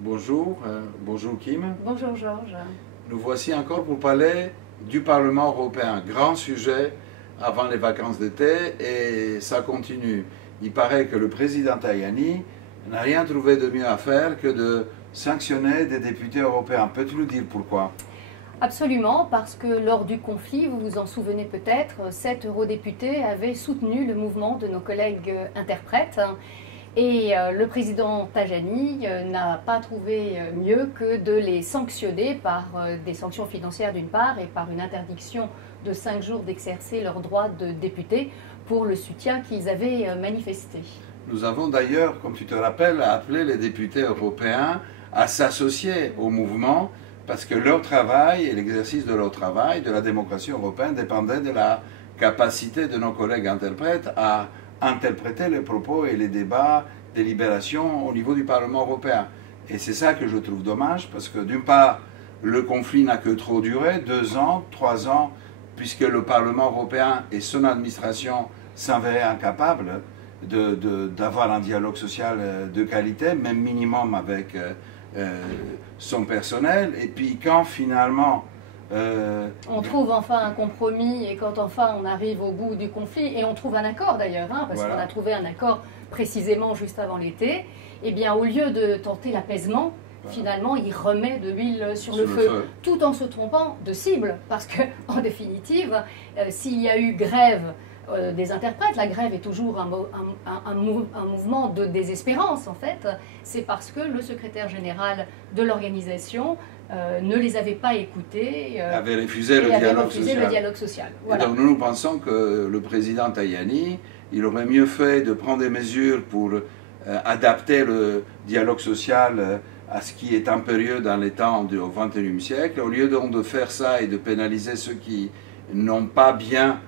Bonjour, bonjour Kim. Bonjour Georges. Nous voici encore pour parler du Parlement européen. Grand sujet avant les vacances d'été et ça continue. Il paraît que le président Tajani n'a rien trouvé de mieux à faire que de sanctionner des députés européens. Peux-tu nous dire pourquoi? Absolument, parce que lors du conflit, vous vous en souvenez peut-être, 7 eurodéputés avaient soutenu le mouvement de nos collègues interprètes. Et le président Tajani n'a pas trouvé mieux que de les sanctionner par des sanctions financières d'une part et par une interdiction de 5 jours d'exercer leur droit de député pour le soutien qu'ils avaient manifesté. Nous avons d'ailleurs, comme tu te rappelles, appelé les députés européens à s'associer au mouvement parce que leur travail et l'exercice de leur travail, de la démocratie européenne, dépendait de la capacité de nos collègues interprètes à interpréter les propos et les débats, délibérations au niveau du Parlement européen. Et c'est ça que je trouve dommage, parce que d'une part, le conflit n'a que trop duré, 2 ans, 3 ans, puisque le Parlement européen et son administration s'avèrent incapables d'avoir un dialogue social de qualité, même minimum avec son personnel. Et puis quand finalement on trouve enfin un compromis et quand enfin on arrive au bout du conflit, et on trouve un accord d'ailleurs, hein, parce qu'on a trouvé un accord précisément juste avant l'été, et bien au lieu de tenter l'apaisement, finalement il remet de l'huile sur le feu, tout en se trompant de cible, parce que en définitive, s'il y a eu grève des interprètes, la grève est toujours un mouvement de désespérance en fait, c'est parce que le secrétaire général de l'organisation ne les avait pas écoutés, avait refusé le dialogue social. Voilà. Et donc nous pensons que le président Tajani, il aurait mieux fait de prendre des mesures pour adapter le dialogue social à ce qui est impérieux dans les temps du XXIe siècle, au lieu donc de faire ça et de pénaliser ceux qui n'ont pas bien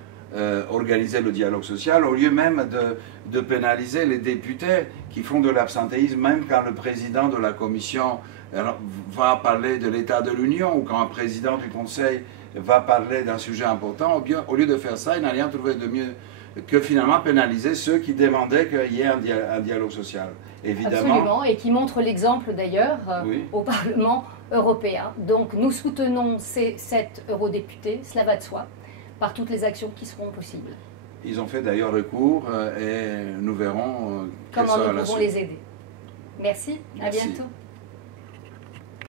organisé le dialogue social, au lieu même de pénaliser les députés qui font de l'absentéisme, même quand le président de la commission va parler de l'état de l'Union ou quand un président du Conseil va parler d'un sujet important, au lieu de faire ça, il n'a rien trouvé de mieux que finalement pénaliser ceux qui demandaient qu'il y ait un dialogue social. Évidemment. Absolument, et qui montre l'exemple d'ailleurs au Parlement européen. Donc nous soutenons ces 7 eurodéputés, cela va de soi, par toutes les actions qui seront possibles. Ils ont fait d'ailleurs recours et nous verrons comment nous pouvons les aider. Merci, à bientôt.